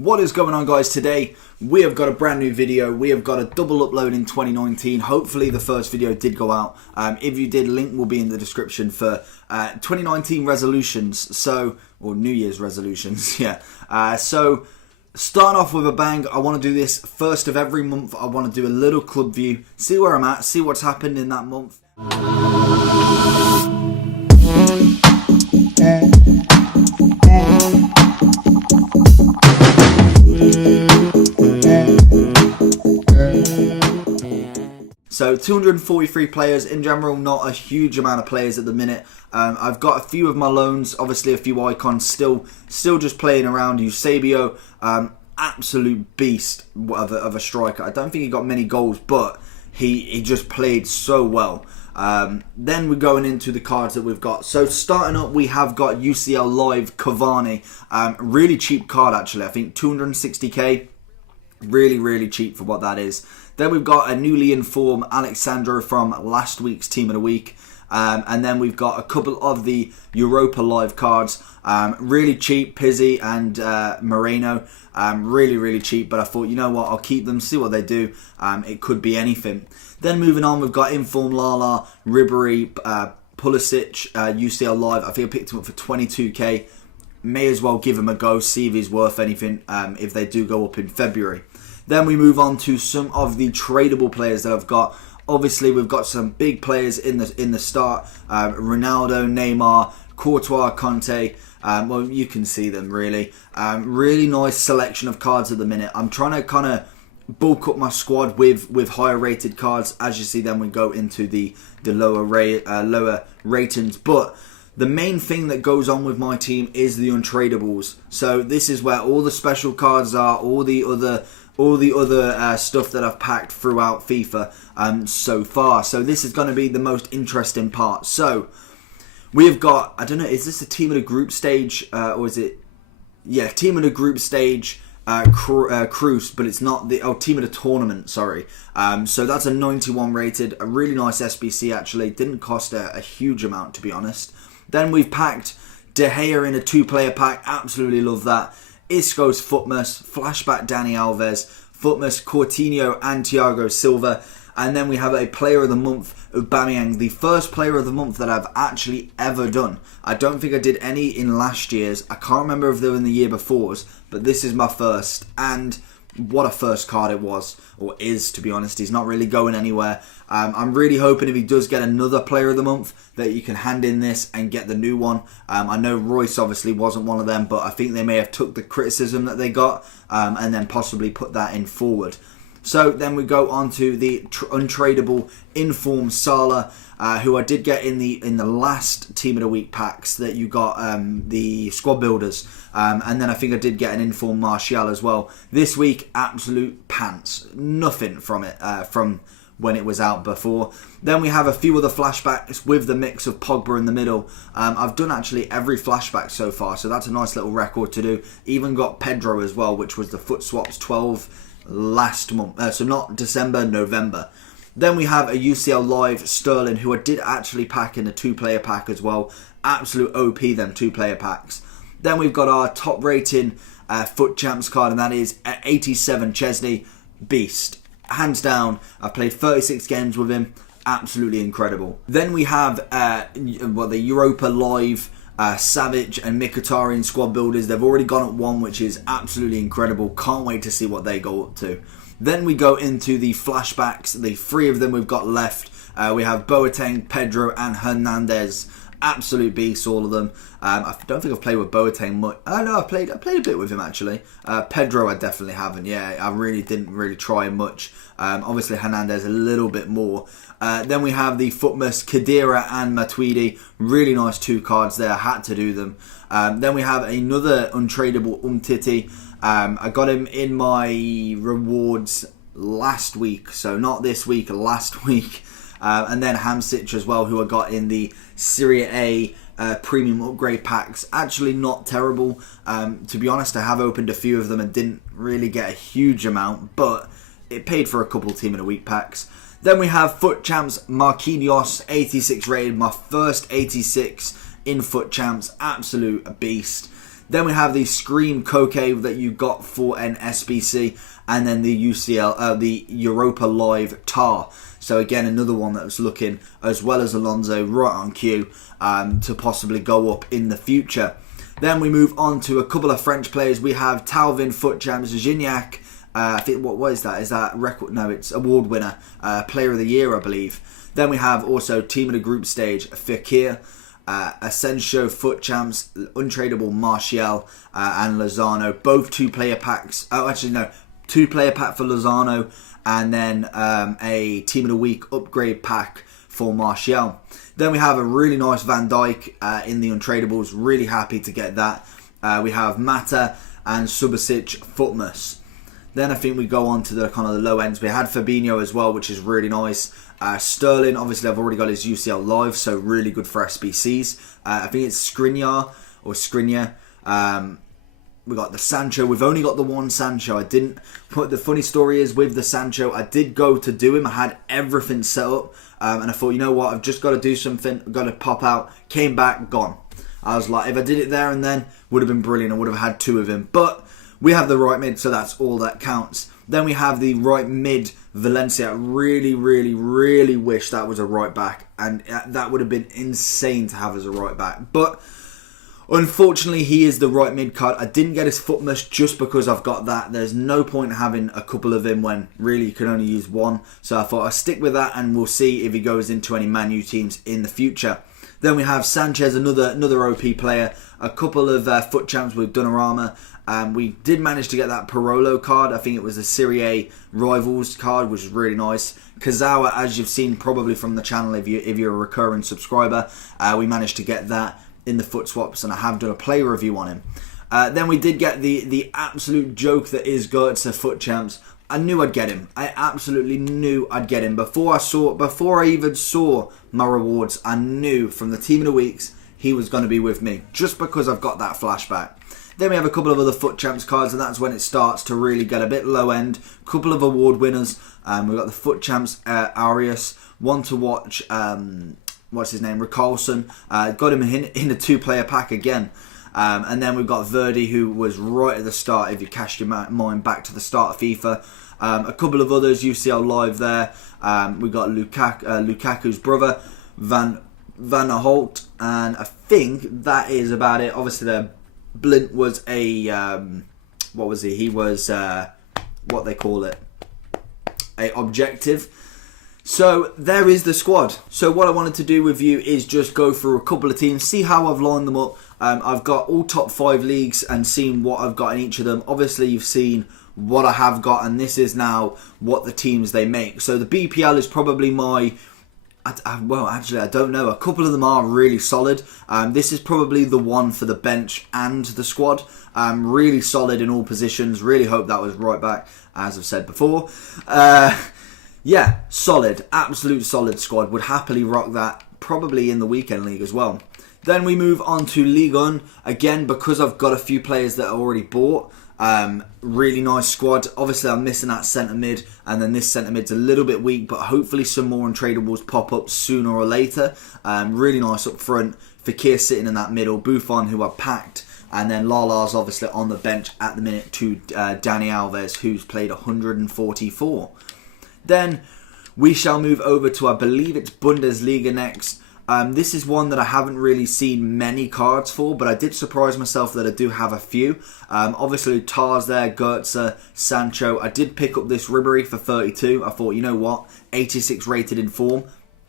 What is going on, guys? Today we have got a brand new video. We have got a double upload in 2019. Hopefully the first video did go out. If you did, link will be in the description for 2019 resolutions, or New Year's resolutions. So starting off with a bang, I want to do this first of every month. I want to do a little club view, see where I'm at, see what's happened in that month. So 243 players in general, not a huge amount of players at the minute. I've got a few of my loans, obviously a few icons still just playing around. Eusebio, absolute beast of a striker. I don't think he got many goals, but he just played so well. Then we're going into the cards that we've got. So starting up, we have got UCL Live Cavani. Really cheap card actually. I think 260k. Really cheap for what that is. Then we've got a newly informed Alexandro from last week's Team of the Week. And then we've got a couple of the Europa Live cards. Really cheap, Pizzi and Moreno. Really cheap, but I thought, you know what, I'll keep them, see what they do. It could be anything. Then moving on, we've got Inform Lala, Ribery, Pulisic, UCL Live. I think I picked him up for 22k. May as well give him a go, see if he's worth anything if they do go up in February. Then we move on to some of the tradable players that I've got. Obviously, we've got some big players in the start. Ronaldo, Neymar, Courtois, Conte. Well, you can see them really. Really nice selection of cards at the minute. I'm trying to kind of bulk up my squad with higher rated cards. As you see, then we go into the lower ratings. But the main thing that goes on with my team is the untradables. So this is where all the special cards are, all the other stuff that I've packed throughout FIFA so far. So this is going to be the most interesting part. So we have got, I don't know, is this a team of the group stage or is it, yeah, team of the group stage cruise, but it's not the team of the tournament, sorry. So that's a 91 rated, a really nice SBC actually. Didn't cost a huge amount, to be honest. Then we've packed De Gea in a 2-player pack. Absolutely love that. Isco's Footmas, Flashback Dani Alves, Footmas, Coutinho and Thiago Silva. And then we have a Player of the Month, Aubameyang, the first Player of the Month that I've actually ever done. I don't think I did any in last year's. I can't remember if they were in the year before's, but this is my first. And what a first card it was, or is, to be honest. He's not really going anywhere. I'm really hoping if he does get another Player of the Month that you can hand in this and get the new one. I know Royce obviously wasn't one of them, but I think they may have took the criticism that they got and then possibly put that in forward. So then we go on to the untradable Inform Salah, who I did get in the last Team of the Week packs that you got the squad builders, and then I think I did get an Inform Martial as well. This week, absolute pants, nothing from it from when it was out before. Then we have a few other flashbacks with the mix of Pogba in the middle. I've done actually every flashback so far, so that's a nice little record to do. Even got Pedro as well, which was the foot swaps 12 last month, so not December, November. Then we have a UCL Live Sterling, who I did actually pack in a 2-player pack as well. Absolute OP, them 2-player packs. Then we've got our top rating FUT Champs card, and that is 87 Chesney, beast. Hands down, I've played 36 games with him. Absolutely incredible. Then we have the Europa Live Savage and Mkhitaryan squad builders. They've already gone up 1, which is absolutely incredible. Can't wait to see what they go up to. Then we go into the flashbacks. The 3 of them we've got left. We have Boateng, Pedro and Hernandez. Absolute beasts, all of them. I don't think I've played with Boateng much. Oh no, I played a bit with him actually. Pedro I definitely haven't. Yeah, I really didn't try him much. Obviously Hernandez a little bit more. Then we have the Footmas, Khedira and Matuidi. Really nice 2 cards there. I had to do them. Then we have another untradable Umtiti. I got him in my rewards last week, so not this week, last week. And then Hamsich as well, who I got in the Serie A premium upgrade packs. Actually not terrible. To be honest, I have opened a few of them and didn't really get a huge amount, but it paid for a couple Team of the Week packs. Then we have FUT Champs Marquinhos, 86 rated, my first 86 in FUT Champs, absolute beast. Then we have the Scream Koke that you got for an SBC, and then the the Europa Live Tar. So again, another one that was looking, as well as Alonso, right on cue to possibly go up in the future. Then we move on to a couple of French players. We have Talvin, Foot Champs, Gignac. I think, what is that? Is that record? No, it's award winner, Player of the Year, I believe. Then we have also Team of the Group Stage, Fekir, Asensio, Foot Champs, Untradeable, Martial, and Lozano. Both 2-player packs. Oh, actually, no. 2-player pack for Lozano, and then a Team of the Week upgrade pack for Martial. Then we have a really nice Van Dijk in the Untradables. Really happy to get that. We have Mata and Subasic, Footmus. Then I think we go on to the kind of the low ends. We had Fabinho as well, which is really nice. Sterling, obviously I've already got his UCL Live, so really good for SBCs. I think it's Skriniar or Skriniar. We got the Sancho. We've only got the one Sancho. I didn't put, the funny story is with the Sancho, I did go to do him. I had everything set up, and I thought, you know what, I've just got to do something. I've got to pop out. Came back, gone. I was like, if I did it there and then, would have been brilliant. I would have had 2 of him. But we have the right mid, so that's all that counts. Then we have the right mid, Valencia. I really, really, really wish that was a right back, and that would have been insane to have as a right back. But unfortunately, he is the right mid card. I didn't get his Footmus just because I've got that. There's no point having a couple of him when really you can only use one. So I thought I'll stick with that, and we'll see if he goes into any Man U teams in the future. Then we have Sanchez, another OP player. A couple of Foot Champs with Donnarumma. We did manage to get that Parolo card. I think it was a Serie A Rivals card, which is really nice. Kazawa, as you've seen probably from the channel if you're a recurring subscriber, we managed to get that in the foot swaps, and I have done a play review on him. Then we did get the absolute joke that is Goetze Foot Champs. I knew I'd get him. I absolutely knew I'd get him. Before I even saw my rewards, I knew from the Team of the Weeks he was going to be with me, just because I've got that flashback. Then we have a couple of other Foot Champs cards, and that's when it starts to really get a bit low end. Couple of award winners. We've got the Foot Champs Arias, one to watch. What's his name? Ricarlson. Got him in a 2-player pack again. And then we've got Verdi, who was right at the start, if you cast your mind back to the start of FIFA. A couple of others, UCL Live there. We've got Lukaku's brother, Van Holt, and I think that is about it. Obviously, the Blint was a, what was he? He was, what they call it, a objective. So there is the squad. So what I wanted to do with you is just go through a couple of teams, see how I've lined them up. I've got all top 5 leagues and seen what I've got in each of them. Obviously, you've seen what I have got, and this is now what the teams they make. So the BPL is probably my... well, actually, I don't know. A couple of them are really solid. This is probably the one for the bench and the squad. Really solid in all positions. Really hope that was right back, as I've said before. Yeah, solid. Absolute solid squad. Would happily rock that, probably in the weekend league as well. Then we move on to Ligue 1. Again, because I've got a few players that I already bought. Really nice squad. Obviously, I'm missing that centre mid, and then this centre mid's a little bit weak, but hopefully some more untradables pop up sooner or later. Really nice up front. Fekir sitting in that middle. Buffon, who I packed. And then Lala's obviously on the bench at the minute to Dani Alves, who's played 144. Then we shall move over to, I believe it's Bundesliga next. This is one that I haven't really seen many cards for, but I did surprise myself that I do have a few. Obviously, Tars there, Goetze, Sancho. I did pick up this Ribery for 32. I thought, you know what, 86 rated in form.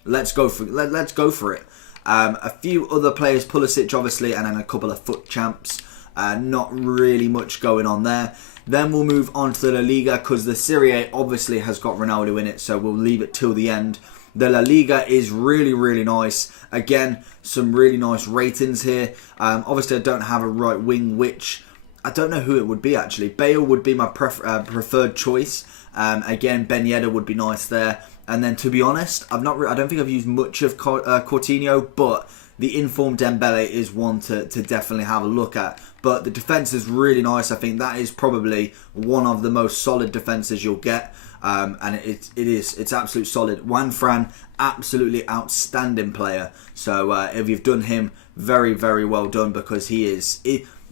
Let's go for it. A few other players, Pulisic obviously, and then a couple of Foot Champs. Not really much going on there. Then we'll move on to the La Liga, because the Serie A obviously has got Ronaldo in it, so we'll leave it till the end. The La Liga is really, really nice. Again, some really nice ratings here. Obviously, I don't have a right wing, which I don't know who it would be, actually. Bale would be my preferred choice. Again, Ben Yedder would be nice there. And then, to be honest, I don't think I've used much of Coutinho, but the informed Dembele is one to definitely have a look at. But the defence is really nice. I think that is probably one of the most solid defences you'll get. And it's absolute solid. Juan Fran, absolutely outstanding player. So if you've done him, very, very well done, because he is...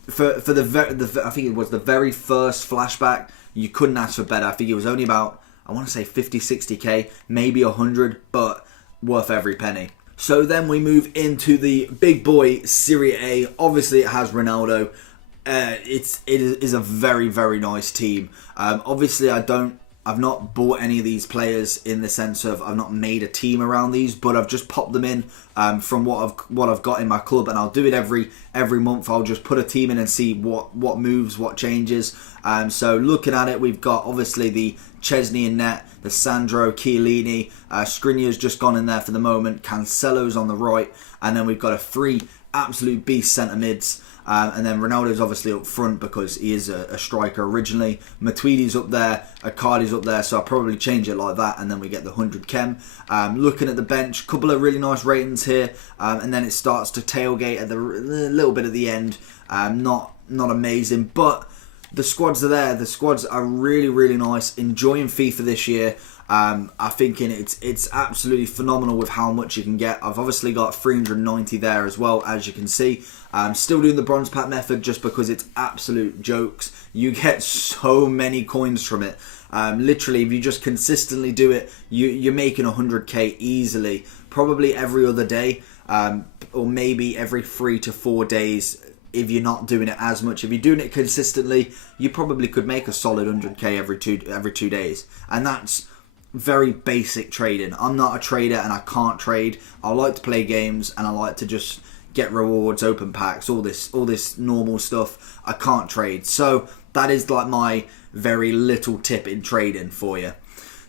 for I think it was the very first flashback, you couldn't ask for better. I think it was only about, I want to say 50, 60k, maybe 100, but worth every penny. So then we move into the big boy Serie A. Obviously, it has Ronaldo. It is a very, very nice team. Obviously, I've not bought any of these players in the sense of I've not made a team around these, but I've just popped them in from what I've got in my club, and I'll do it every month. I'll just put a team in and see what moves, what changes. So looking at it, we've got obviously the Chesney in net, the Sandro, Chiellini, Skriniar's just gone in there for the moment, Cancelo's on the right, and then we've got a 3 absolute beast centre mids. And then Ronaldo's obviously up front because he is a striker originally. Matuidi's up there, Icardi's up there, so I'll probably change it like that, and then we get the 100 chem. Looking at the bench, couple of really nice ratings here, and then it starts to tailgate at the little bit at the end. Not amazing, but the squads are there. The squads are really, really nice. Enjoying FIFA this year. I'm thinking it's absolutely phenomenal with how much you can get. I've obviously got 390 there as well, as you can see. I'm still doing the bronze pack method just because it's absolute jokes. You get so many coins from it. Literally, if you just consistently do it, you're making 100k easily. Probably every other day, or maybe every 3 to 4 days. If you're not doing it as much, if you're doing it consistently, you probably could make a solid 100k every 2 days, and that's very basic trading. I'm not a trader and I can't trade. I like to play games and I like to just get rewards, open packs, all this normal stuff. I can't trade, so that is like my very little tip in trading for you.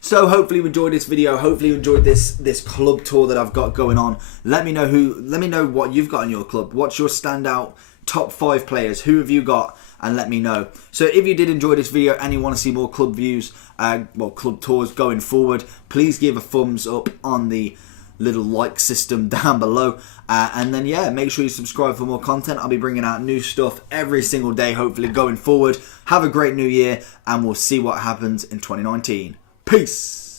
So hopefully you enjoyed this video. Hopefully you enjoyed this club tour that I've got going on. Let me know what you've got in your club. What's your standout top 5 players? Who have you got? And let me know. So if you did enjoy this video and you want to see more club views, club tours going forward, please give a thumbs up on the little like system down below. And then, yeah, make sure you subscribe for more content. I'll be bringing out new stuff every single day, hopefully, going forward. Have a great new year, and we'll see what happens in 2019. Peace!